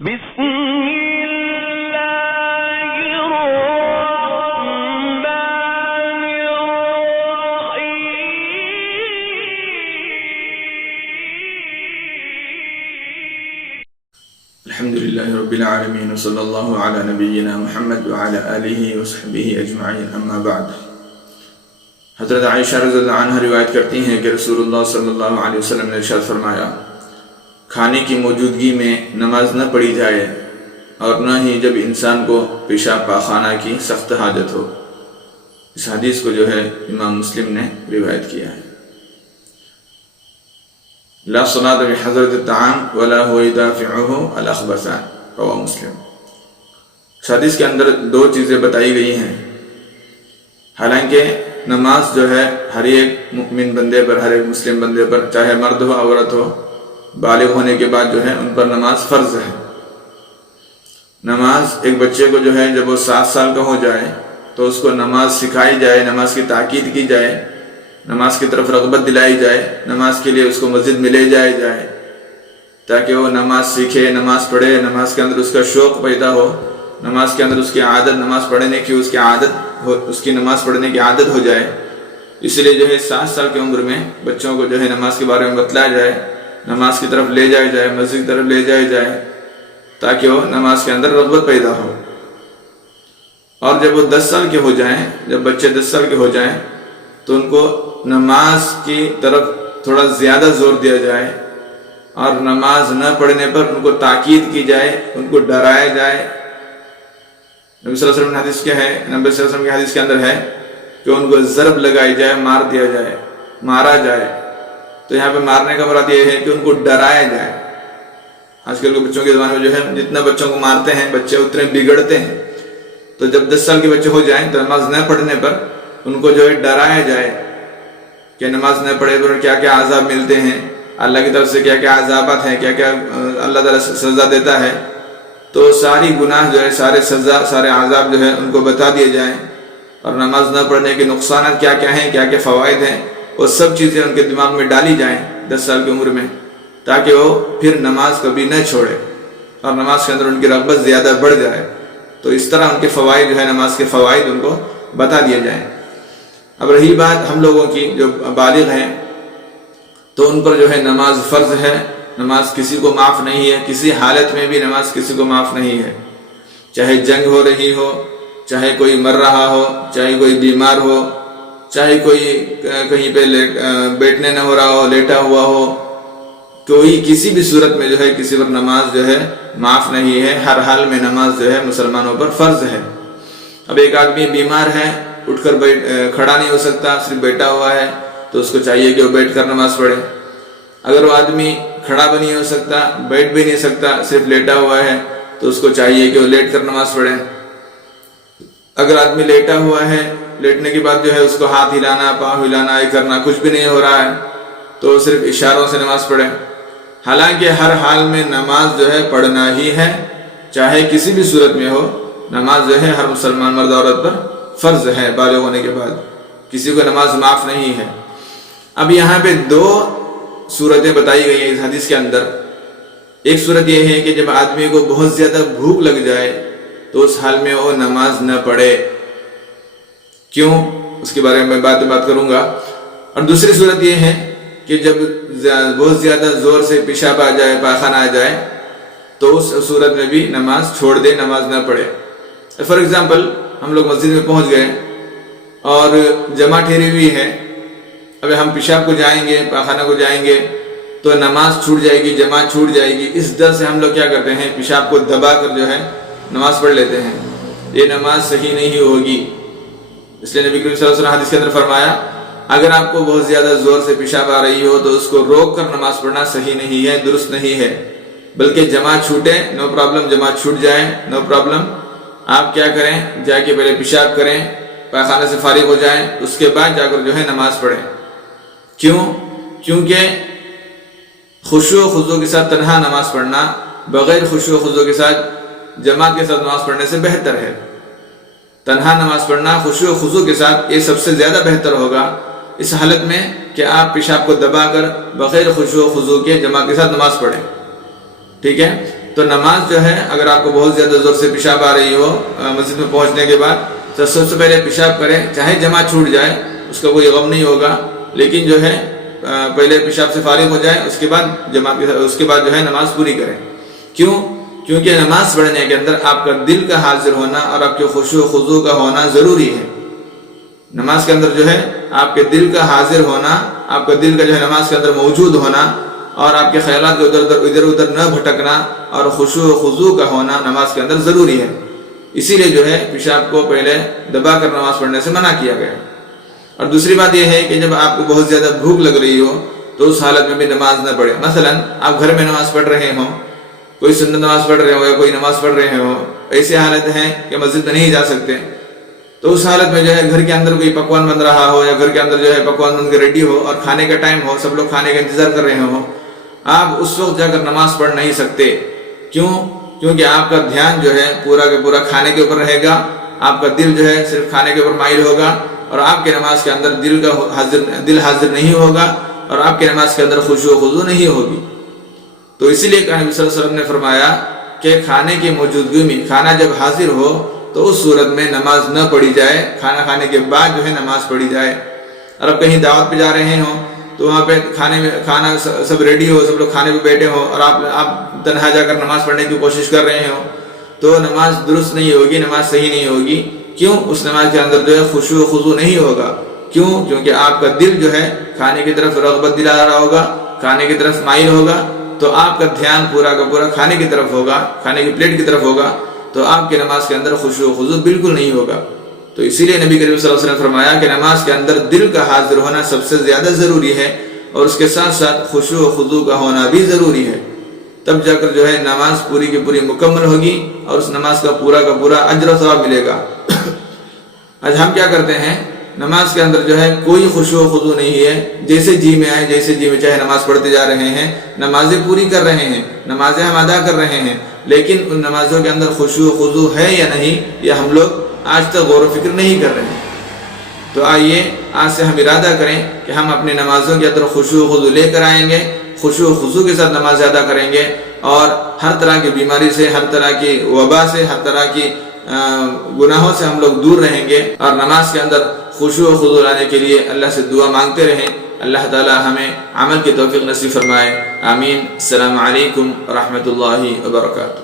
بسم اللہ الرحمن الرحیم الحمدللہ رب العالمین وصلی اللہ علی نبینا محمد وعلی آلہ وصحبہ اجمعین اما بعد۔ حضرت عائشہ رضی اللہ عنہ روایت کرتی ہیں کہ رسول اللہ صلی اللہ علیہ وسلم نے ارشاد فرمایا، کھانے کی موجودگی میں نماز نہ پڑھی جائے اور نہ ہی جب انسان کو پیشاب پاخانہ کی سخت حاجت ہو۔ اس حدیث کو جو ہے امام مسلم نے روایت کیا ہے۔ لا صلاۃ بحضرۃ الطعام ولا هو يدافعه الاخبثان، رواہ مسلم۔ اس حدیث کے اندر دو چیزیں بتائی گئی ہیں۔ حالانکہ نماز جو ہے ہر ایک مؤمن بندے پر، ہر ایک مسلم بندے پر، چاہے مرد ہو عورت ہو، بالغ ہونے کے بعد جو ہے ان پر نماز فرض ہے۔ نماز ایک بچے کو جو ہے جب وہ 7 سال کا ہو جائے تو اس کو نماز سکھائی جائے، نماز کی تاکید کی جائے، نماز کی طرف رغبت دلائی جائے، نماز کے لیے اس کو مسجد میں لے جائے تاکہ وہ نماز سیکھے، نماز پڑھے، نماز کے اندر اس کا شوق پیدا ہو، نماز کے اندر اس کی عادت، نماز پڑھنے کی اس کی نماز پڑھنے کی عادت ہو جائے۔ اس لیے جو ہے 7 سال کی عمر میں بچوں کو جو ہے نماز کے بارے میں بتلایا جائے، نماز کی طرف لے جائے جائے، مسجد کی طرف لے جائے تاکہ وہ نماز کے اندر رغبت پیدا ہو۔ اور جب وہ 10 سال کے ہو جائیں، جب بچے 10 سال کے ہو جائیں تو ان کو نماز کی طرف تھوڑا زیادہ زور دیا جائے اور نماز نہ پڑھنے پر ان کو تاکید کی جائے، ان کو ڈرایا جائے۔ نبی صلی اللہ علیہ وسلم کی حدیث کیا ہے؟ نبی صلی اللہ علیہ وسلم کی حدیث کے اندر ہے کہ ان کو ضرب لگائی جائے، مار دیا جائے، مارا جائے۔ تو یہاں پہ مارنے کا مراد یہ ہے کہ ان کو ڈرایا جائے۔ آج کل کے بچوں کے زمانے میں جو ہے جتنا بچوں کو مارتے ہیں بچے اتنے بگڑتے ہیں۔ تو جب 10 سال کے بچے ہو جائیں تو نماز نہ پڑھنے پر ان کو جو ہے ڈرایا جائے کہ نماز نہ پڑھے پر کیا کیا عذاب ملتے ہیں، اللہ کی طرف سے کیا کیا عذابات ہیں، کیا کیا اللہ تعالیٰ سزا دیتا ہے۔ تو ساری گناہ جو ہے، سارے سزا، سارے عذاب جو ہے ان کو بتا دیے جائیں، اور نماز نہ پڑھنے کے نقصانات کیا کیا ہیں، کیا کیا فوائد ہیں، وہ سب چیزیں ان کے دماغ میں ڈالی جائیں 10 سال کی عمر میں، تاکہ وہ پھر نماز کبھی نہ چھوڑے اور نماز کے اندر ان کی رغبت زیادہ بڑھ جائے۔ تو اس طرح ان کے فوائد جو ہے، نماز کے فوائد ان کو بتا دیے جائیں۔ اب رہی بات ہم لوگوں کی جو بالغ ہیں، تو ان پر جو ہے نماز فرض ہے، نماز کسی کو معاف نہیں ہے، کسی حالت میں بھی نماز کسی کو معاف نہیں ہے، چاہے جنگ ہو رہی ہو، چاہے کوئی مر رہا ہو، چاہے کوئی بیمار ہو، چاہے کوئی کہیں پہ بیٹھنے نہ ہو رہا ہو، لیٹا ہوا ہو، کوئی کسی بھی صورت میں جو ہے کسی پر نماز جو ہے معاف نہیں ہے۔ ہر حال میں نماز جو ہے مسلمانوں پر فرض ہے۔ اب ایک آدمی بیمار ہے، اٹھ کر کھڑا نہیں ہو سکتا، صرف بیٹھا ہوا ہے، تو اس کو چاہیے کہ وہ بیٹھ کر نماز پڑھے۔ اگر وہ آدمی کھڑا بھی نہیں ہو سکتا، بیٹھ بھی نہیں سکتا، صرف لیٹا ہوا ہے، تو اس کو چاہیے کہ وہ لیٹ کر نماز پڑھے۔ اگر آدمی لیٹا ہوا ہے، لیٹنے کے بعد جو ہے اس کو ہاتھ ہلانا، پاؤں ہلانا، یہ کرنا کچھ بھی نہیں ہو رہا ہے، تو صرف اشاروں سے نماز پڑھے۔ حالانکہ ہر حال میں نماز جو ہے پڑھنا ہی ہے، چاہے کسی بھی صورت میں ہو، نماز جو ہے ہر مسلمان مرد عورت پر فرض ہے بالغ ہونے کے بعد، کسی کو نماز معاف نہیں ہے۔ اب یہاں پہ 2 صورتیں بتائی گئی ہیں اس حدیث کے اندر۔ ایک صورت یہ ہے کہ جب آدمی کو بہت زیادہ بھوک لگ جائے تو اس حال میں وہ نماز نہ پڑھے۔ کیوں؟ اس کے بارے میں بات کروں گا۔ اور دوسری صورت یہ ہے کہ جب بہت زیادہ زور سے پیشاب آ جائے، پاخانہ آ جائے، تو اس صورت میں بھی نماز چھوڑ دے، نماز نہ پڑھے۔ فار ایگزامپل ہم لوگ مسجد میں پہنچ گئے اور جمع ٹھہری ہوئی ہے، اب ہم پیشاب کو جائیں گے، پاخانہ کو جائیں گے تو نماز چھوٹ جائے گی، جماعت چھوٹ جائے گی۔ اس ڈر سے ہم لوگ کیا کرتے ہیں، پیشاب کو دبا کر جو ہے نماز پڑھ لیتے ہیں۔ یہ نماز صحیح نہیں ہوگی۔ اس لیے نبی کریم صلی اللہ علیہ وسلم حدیث کے اندر فرمایا، اگر آپ کو بہت زیادہ زور سے پیشاب آ رہی ہو تو اس کو روک کر نماز پڑھنا صحیح نہیں ہے، درست نہیں ہے۔ بلکہ جماعت چھوٹے، نو پرابلم، جماعت چھوٹ جائے، نو پرابلم، آپ کیا کریں، جا کے پہلے پیشاب کریں، پاخانے سے فارغ ہو جائیں، اس کے بعد جا کر جو ہے نماز پڑھیں۔ کیوں؟ کیونکہ خشوع و خضوع کے ساتھ تنہا نماز پڑھنا بغیر خشوع و خضوع کے ساتھ جماعت کے ساتھ نماز پڑھنے سے بہتر ہے۔ تنہا نماز پڑھنا خشوع و خضوع کے ساتھ یہ سب سے زیادہ بہتر ہوگا، اس حالت میں کہ آپ پیشاب کو دبا کر بغیر خشوع و خضوع کے جماعت کے ساتھ نماز پڑھیں۔ ٹھیک ہے؟ تو نماز جو ہے اگر آپ کو بہت زیادہ زور سے پیشاب آ رہی ہو مسجد میں پہنچنے کے بعد، تو سب سے پہلے پیشاب کریں، چاہے جماعت چھوٹ جائے اس کا کوئی غم نہیں ہوگا، لیکن جو ہے پہلے پیشاب سے فارغ ہو جائے، اس کے بعد جو ہے نماز پوری کریں۔ کیوں؟ کیونکہ نماز پڑھنے کے اندر آپ کا دل کا حاضر ہونا اور آپ کے خشوع و خضوع کا ہونا ضروری ہے۔ نماز کے اندر جو ہے آپ کے دل کا حاضر ہونا، آپ کا دل کا جو ہے نماز کے اندر موجود ہونا، اور آپ کے خیالات ادھر ادھر نہ بھٹکنا اور خشوع و خضوع کا ہونا نماز کے اندر ضروری ہے۔ اسی لیے جو ہے پیشاب کو پہلے دبا کر نماز پڑھنے سے منع کیا گیا۔ اور دوسری بات یہ ہے کہ جب آپ کو بہت زیادہ بھوک لگ رہی ہو تو اس حالت میں بھی نماز نہ پڑھے۔ مثلا آپ گھر میں نماز پڑھ رہے ہوں، کوئی سنت نماز پڑھ رہے ہو یا کوئی نماز پڑھ رہے ہو، ایسی حالت ہے کہ مسجد میں نہیں جا سکتے، تو اس حالت میں جو ہے گھر کے اندر کوئی پکوان بن رہا ہو یا گھر کے اندر جو ہے پکوان بن کے ریڈی ہو اور کھانے کا ٹائم ہو، سب لوگ کھانے کا انتظار کر رہے ہوں، آپ اس وقت جا کر نماز پڑھ نہیں سکتے۔ کیوں؟ کیونکہ آپ کا دھیان جو ہے پورا کا پورا کھانے کے اوپر رہے گا، آپ کا دل جو ہے صرف کھانے کے اوپر مائل ہوگا، اور آپ کے نماز کے اندر دل حاضر نہیں ہوگا، اور آپ کے نماز کے اندر خشوع و خضوع نہیں ہوگی۔ تو اسی لیے نبی صلی اللہ علیہ وسلم نے فرمایا کہ کھانے کی موجودگی میں، کھانا جب حاضر ہو تو اس صورت میں نماز نہ پڑھی جائے، کھانا کھانے کے بعد جو ہے نماز پڑھی جائے۔ اور اب کہیں دعوت پہ جا رہے ہوں تو وہاں پہ کھانا سب ریڈی ہو، سب لوگ کھانے پہ بیٹھے ہوں، اور آپ تنہا جا کر نماز پڑھنے کی کوشش کر رہے ہوں، تو نماز درست نہیں ہوگی، نماز صحیح نہیں ہوگی۔ کیوں؟ اس نماز کے اندر جو ہے خشوع و خضوع نہیں ہوگا۔ کیوں؟ کیونکہ آپ کا دل جو ہے کھانے کی طرف رغبت دلا رہا ہوگا، کھانے کی طرف مائل ہوگا، تو آپ کا دھیان پورا کا پورا کھانے کی طرف ہوگا، کھانے کی پلیٹ کی طرف ہوگا، تو آپ کی نماز کے اندر خشوع و خضوع بالکل نہیں ہوگا۔ تو اسی لیے نبی کریم صلی اللہ علیہ وسلم نے فرمایا کہ نماز کے اندر دل کا حاضر ہونا سب سے زیادہ ضروری ہے، اور اس کے ساتھ ساتھ خشوع و خضوع کا ہونا بھی ضروری ہے، تب جا کر جو ہے نماز پوری کی پوری مکمل ہوگی اور اس نماز کا پورا اجر و ثواب ملے گا۔ آج ہم کیا کرتے ہیں، نماز کے اندر جو ہے کوئی خشوع و خضوع نہیں ہے، جیسے جی میں آئے، جیسے جی میں چاہے نماز پڑھتے جا رہے ہیں، نمازیں پوری کر رہے ہیں، نمازیں ہم ادا کر رہے ہیں، لیکن ان نمازوں کے اندر خشوع و خضوع ہے یا نہیں، یہ ہم لوگ آج تک غور و فکر نہیں کر رہے ہیں۔ تو آئیے آج سے ہم ارادہ کریں کہ ہم اپنی نمازوں کے اندر خشوع و خضوع لے کر آئیں گے، خشوع و خضوع کے ساتھ نماز ادا کریں گے، اور ہر طرح کی بیماری سے، ہر طرح کی وبا سے، ہر طرح کی گناہوں سے ہم لوگ دور رہیں گے، اور نماز کے اندر خشوع و خضوع لانے کے لیے اللہ سے دعا مانگتے رہیں۔ اللہ تعالی ہمیں عمل کی توفیق نصیب فرمائے، آمین۔ السلام علیکم ورحمۃ اللہ وبرکاتہ۔